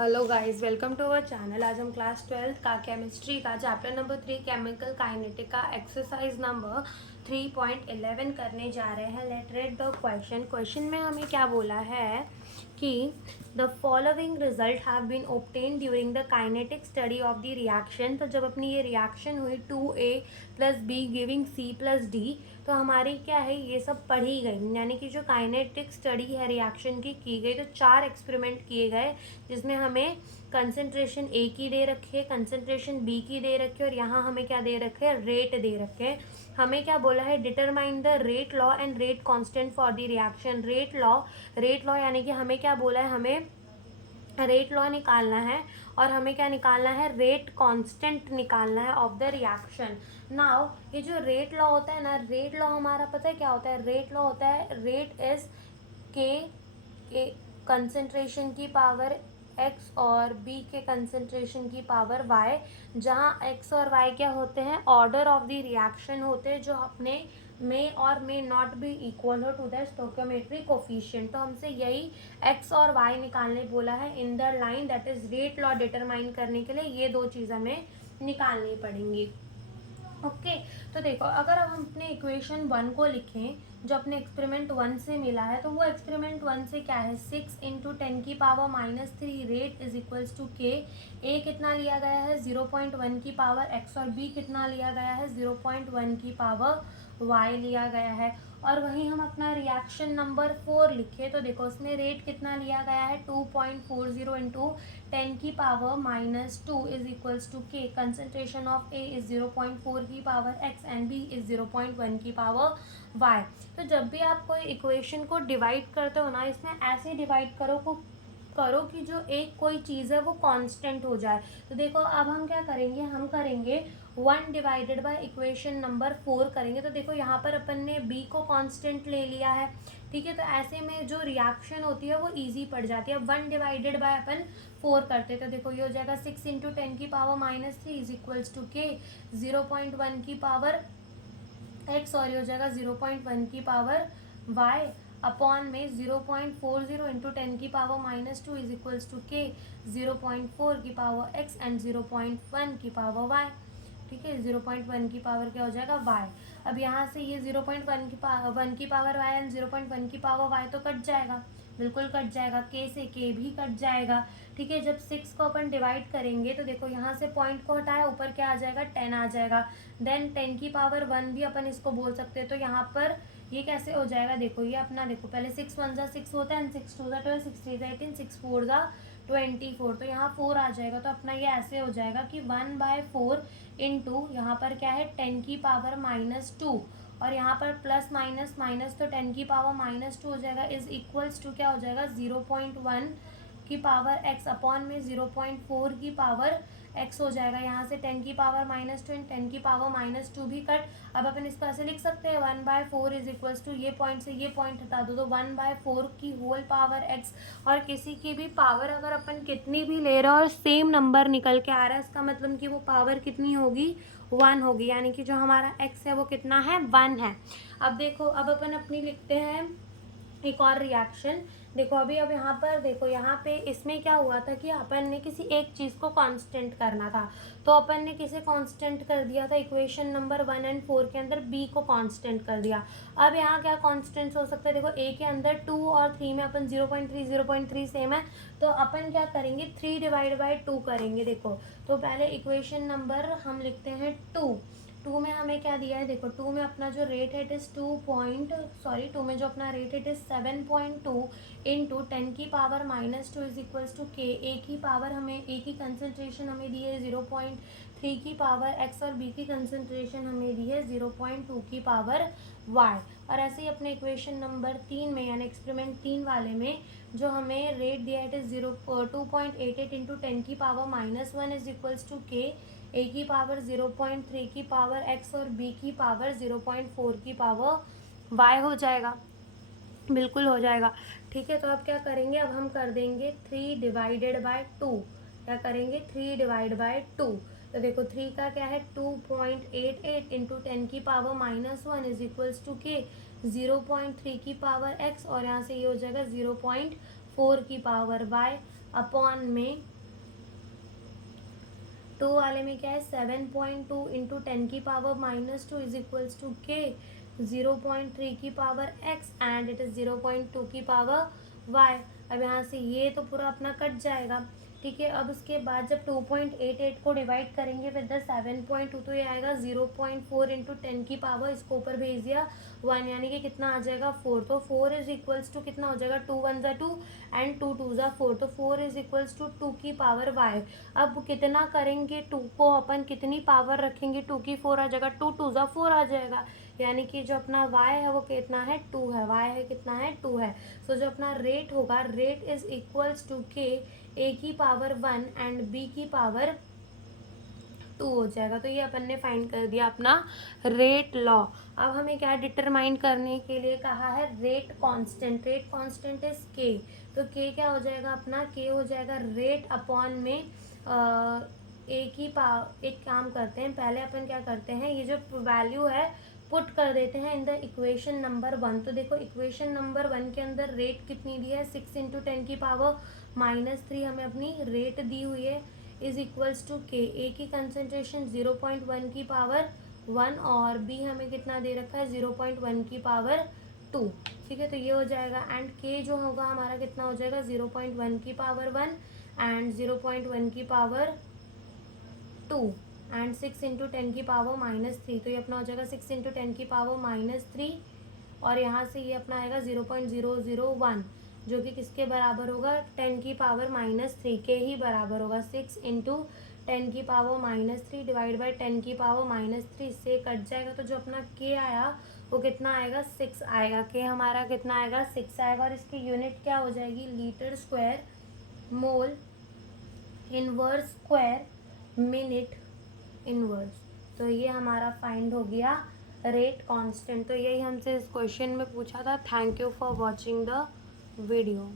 Hello guys, welcome to our channel. आज हम class 12 का केमिस्ट्री का चैप्टर नंबर 3 केमिकल काइनेटिक का एक्सरसाइज नंबर 3.11 करने जा रहे हैं। लेट रीड द क्वेश्चन में हमें क्या बोला है कि the following result have been obtain during the kinetic study of the reaction. तो जब अपनी ये रिएक्शन हुई 2A + B giving C + D, तो हमारी क्या है, ये सब पढ़ी गई, यानी कि जो काइनेटिक स्टडी है रिएक्शन की गई। तो 4 एक्सपेरिमेंट किए गए जिसमें हमें कंसंट्रेशन ए की दे रखी है, कंसंट्रेशन बी की दे रखी है और यहाँ हमें क्या दे रखे हैं, रेट दे रखे हैं। हमें क्या बोला है, determine the rate law and rate constant for the reaction. Rate law यानी कि हमें क्या बोला है, हमें रेट लॉ निकालना है और हमें क्या निकालना है, रेट कांस्टेंट निकालना है ऑफ द रिएक्शन। नाउ ये जो रेट लॉ होता है ना, रेट लॉ हमारा पता है क्या होता है, रेट लॉ होता है, रेट इज के कंसंट्रेशन की पावर x और b के कंसंट्रेशन की पावर y, जहाँ x और y क्या होते हैं, ऑर्डर ऑफ द रिएक्शन होते हैं, जो अपने में और मे नॉट बी इक्वल हो टू द स्टोइकियोमेट्रिक कोफिशिएंट। तो हमसे यही x और y निकालने बोला है in the line, that is rate law determine करने के लिए ये दो चीज़ हमें निकालनी पड़ेंगी। ओके तो देखो, अगर अब हम अपने इक्वेशन 1 को लिखें जो अपने एक्सपेरिमेंट 1 से मिला है, तो वो एक्सपेरिमेंट 1 से क्या है, 6 × 10⁻³ रेट इज इक्वल्स टू के। ए कितना लिया गया है, 0.1 की पावर x और b कितना लिया गया है, 0.1 की पावर y लिया गया है। और वहीं हम अपना रिएक्शन नंबर 4 लिखे, तो देखो उसमें रेट कितना लिया गया है, 2.40 × 10⁻² इज इक्वल्स टू के। कंसंट्रेशन ऑफ ए इज 0.4 की power x and b is 0.1 की पावर y। तो जब भी आप कोई इक्वेशन को डिवाइड करते हो ना, इसमें ऐसे डिवाइड करो कि जो एक कोई चीज़ है वो कांस्टेंट हो जाए। तो देखो अब हम क्या करेंगे, हम करेंगे 1 डिवाइडेड बाय इक्वेशन नंबर 4 करेंगे। तो देखो यहाँ पर अपन ने b को कांस्टेंट ले लिया है, ठीक है। तो ऐसे में जो रिएक्शन होती है वो इजी पड़ जाती है। अब 1 डिवाइडेड बाय अपन 4 करते, तो देखो ये हो जाएगा 6 × 10⁻³ इज इक्वल्स टू के, 0.1 की पावर x और ये हो जाएगा 0.1 की पावर y अपॉन में 0.40 × 10⁻² इज इक्वल्स टू के, 0.4 की पावर x एंड 0.1 की पावर y, ठीक है। 0.1 की पावर क्या हो जाएगा, y। अब यहाँ से ये 0.1 की पावर y एंड 0.1 की पावर y तो कट जाएगा, बिल्कुल कट जाएगा, k से k भी कट जाएगा, ठीक है। जब 6 को अपन डिवाइड करेंगे तो देखो यहाँ से पॉइंट को हटाया, ऊपर क्या आ जाएगा, 10 आ जाएगा। देन 10 की पावर 1 भी अपन इसको बोल सकते हैं। तो यहाँ पर ये कैसे हो जाएगा, देखो ये अपना, देखो पहले 6 × 1 = 6 होता है एंड 6 × 2 = 12, 6 × 3 = 18, 6 × 4 = 24। तो यहाँ 4 आ जाएगा। तो अपना ये ऐसे हो जाएगा कि 1/4 इंटू यहाँ पर क्या है, 10 की पावर -2 और यहाँ पर प्लस माइनस माइनस, तो 10 की पावर -2 हो जाएगा, इज इक्वल्स टू क्या हो जाएगा, 0.1 की पावर x अपॉन में 0.4 की पावर x हो जाएगा। यहाँ से 10 की पावर -2 एंड 10 की पावर -2 भी कट। अब अपन इसको ऐसे लिख सकते हैं, 1/4 इज इक्वल्स टू, ये पॉइंट से ये पॉइंट हटा दो तो 1/4 की होल पावर x। और किसी की भी पावर अगर अपन कितनी भी ले रहे हो और सेम नंबर निकल के आ रहा है, इसका मतलब कि वो पावर कितनी होगी, 1 होगी, यानी कि जो हमारा x है वो कितना है, 1 है। अब देखो, अब अपन अपनी लिखते हैं एक और रिएक्शन। देखो अब यहाँ पर देखो, यहाँ पे इसमें क्या हुआ था कि अपन ने किसी एक चीज़ को कांस्टेंट करना था, तो अपन ने किसे कांस्टेंट कर दिया था, इक्वेशन नंबर 1 एंड 4 के अंदर b को कांस्टेंट कर दिया। अब यहाँ क्या कांस्टेंट्स हो सकता है, देखो a के अंदर 2 और 3 में अपन 0.3 सेम है, तो अपन क्या करेंगे, 3 डिवाइड बाई 2 करेंगे। देखो तो पहले इक्वेशन नंबर हम लिखते हैं 2 में हमें क्या दिया है, देखो 2 में अपना जो रेट है इट इज़ 2 में जो अपना रेट है इट इज़ 7.2 इंटू 10 की पावर -2 इज इक्वल्स टू के। ए की पावर हमें, ए की कंसनट्रेशन हमें दी है 0.3 की पावर x और b की कंसनट्रेशन हमें दी है 0.2 की पावर y। और ऐसे ही अपने इक्वेशन नंबर 3 में, यानी एक्सपेरिमेंट 3 वाले में जो हमें रेट दिया है इट इज़ 2.88 इंटू 10 की पावर -1 इज इक्वल्स टू के। ए की पावर 0.3 की पावर x और b की पावर 0.4 की पावर y हो जाएगा, बिल्कुल हो जाएगा, ठीक है। तो अब क्या करेंगे, अब हम कर देंगे 3 डिवाइडेड बाय 2। क्या करेंगे, 3 डिवाइड बाय 2। तो देखो 3 का क्या है, 2.88 इंटू 10 की पावर -1 इज इक्वल्स टू के, 0.3 की पावर x और यहाँ से ये हो जाएगा 0.4 की पावर y। अपॉन में 2 वाले में क्या है 7.2 इंटू 10 की पावर -2 इज इक्वल्स टू के 0.3 की power x and it is 0.2 की पावर y। अब यहाँ से ये तो पूरा अपना कट जाएगा, ठीक है। अब उसके बाद जब 2.88 को डिवाइड करेंगे विद द 7.2 तो ये आएगा 0.4 इंटू 10 की पावर, इसको ऊपर भेज दिया 1, यानी कि कितना आ जाएगा 4। तो 4 इज इक्वल्स टू कितना हो जाएगा 2 1 ज़ा 2 एंड 2 2 ज़ा 4, तो 4 इज इक्वल्स टू 2 की पावर y। अब कितना करेंगे 2 को अपन कितनी पावर रखेंगे 2 की 4 आ जाएगा, 2 2 ज़ा 4 आ जाएगा, यानी कि जो अपना y है वो कितना है 2 है, y है कितना है 2 है। सो जो अपना रेट होगा रेट इज इक्वल्स टू के a की पावर 1 एंड b की पावर 2 हो जाएगा। तो ये अपन ने फाइंड कर दिया अपना रेट लॉ। अब हमें क्या डिटरमाइन करने के लिए कहा है rate constant. Rate constant is के, तो के क्या हो जाएगा अपना, के हो जाएगा रेट अपॉन में एक काम करते हैं, पहले अपन क्या करते हैं ये जो वैल्यू है पुट कर देते हैं इन द इक्वेशन नंबर 1। तो देखो इक्वेशन नंबर 1 के अंदर रेट कितनी दी है 6 इंटू 10 की पावर -3 हमें अपनी रेट दी हुई है, इज इक्वल्स टू के। ए की कंसनट्रेशन 0.1 की पावर 1 और बी हमें कितना दे रखा है 0.1 की पावर 2, ठीक है। तो ये हो जाएगा एंड के जो होगा हमारा कितना हो जाएगा 0.1 की पावर 1 एंड 0.1 की पावर 2 एंड 6 इंटू 10 की पावर -3, तो ये अपना हो जाएगा 6 इंटू 10 की पावर -3 और यहाँ से ये अपना आएगा 0.001 जो कि किसके बराबर होगा 10 की पावर -3 के ही बराबर होगा। 6 इंटू 10 की पावर -3 डिवाइड बाई 10 की पावर -3, इससे कट जाएगा तो जो अपना के आया वो कितना आएगा 6 आएगा। के हमारा कितना आएगा 6 आएगा और इसकी यूनिट क्या हो जाएगी litre square mole inverse square minute inverse. तो ये हमारा फाइंड हो गया रेट कांस्टेंट। तो यही हमसे इस क्वेश्चन में पूछा था। Thank you for watching the video.